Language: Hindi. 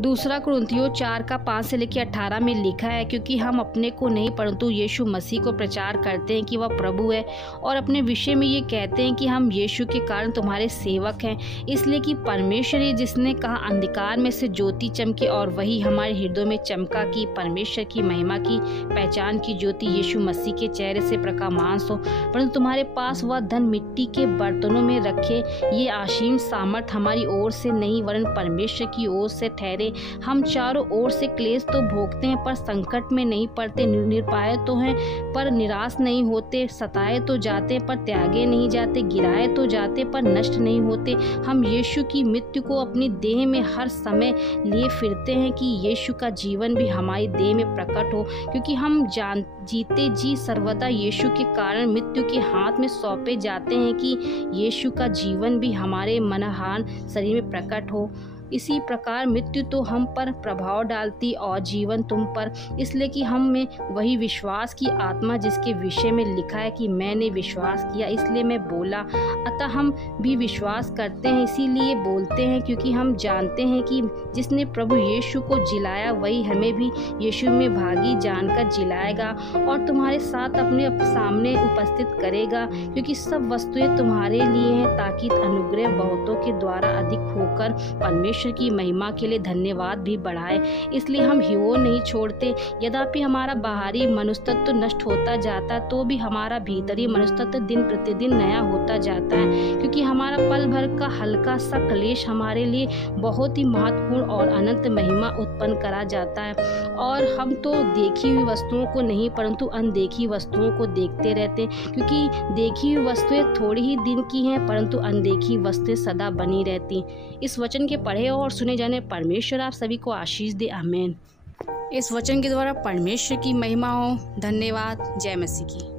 दूसरा कुरिन्थियों 4 का 5 से लेकर 18 में लिखा है, क्योंकि हम अपने को नहीं परंतु यीशु मसीह को प्रचार करते हैं कि वह प्रभु है, और अपने विषय में ये कहते हैं कि हम यीशु के कारण तुम्हारे सेवक हैं। इसलिए कि परमेश्वर ही जिसने कहा अंधकार में से ज्योति चमके, और वही हमारे हृदयों में चमका कि परमेश्वर की महिमा की पहचान की ज्योति यीशु मसीह के चेहरे से प्रकाशमान हो। परंतु तुम्हारे पास वह धन मिट्टी के बर्तनों में रखे। ये असीम सामर्थ हमारी ओर से नहीं वरन परमेश्वर की ओर से ठहरे। हम चारों ओर से क्लेश तो भोगते हैं पर संकट में नहीं पड़ते, निरुपाय तो हैं पर निराश नहीं होते, सताए तो जाते पर त्यागे नहीं जाते, गिराए तो जाते पर नष्ट नहीं होते। हम यीशु की मृत्यु को अपनी देह में हर समय लिए फिरते हैं कि यीशु का जीवन भी हमारी देह में प्रकट हो, क्योंकि हम जीते जी सर्वदा यीशु के कारण मृत्यु के हाथ में सौंपे जाते हैं कि यीशु का जीवन भी हमारे मनहान शरीर में प्रकट हो। इसी प्रकार मृत्यु तो हम पर प्रभाव डालती और जीवन तुम पर, इसलिए कि हम में वही विश्वास की आत्मा जिसके विषय में लिखा है कि मैंने विश्वास किया इसलिए मैं बोला। अतः हम भी विश्वास करते हैं इसीलिए बोलते हैं, क्योंकि हम जानते हैं कि जिसने प्रभु यीशु को जिलाया वही हमें भी यीशु में भागी जानकर जिलाएगा और तुम्हारे साथ अपने सामने उपस्थित करेगा, क्योंकि सब वस्तुएं तुम्हारे लिए हैं ताकि अनुग्रह बहुतों के द्वारा अधिक होकर परमेश्वर की महिमा के लिए धन्यवाद भी बढ़ाए। इसलिए हम हियो नहीं छोड़ते। यद्यपि हमारा बाहरी मनुष्यत्व नष्ट होता जाता तो भी हमारा भीतरी मनुष्यत्व दिन प्रतिदिन नया होता जाता है, क्योंकि हमारा पल भर का हल्का सा क्लेश हमारे लिए बहुत ही महत्वपूर्ण और अनंत महिमा उत्पन्न करा जाता है। और हम तो देखी हुई वस्तुओं को नहीं परंतु अनदेखी वस्तुओं को देखते रहते हैं, क्योंकि देखी हुई वस्तुएं थोड़ी ही दिन की हैं परंतु अनदेखी वस्तुएं सदा बनी रहती। इस वचन के पढ़े और सुने जाने परमेश्वर आप सभी को आशीष दे। आमीन। इस वचन के द्वारा परमेश्वर की महिमा हो। धन्यवाद। जय मसीह की।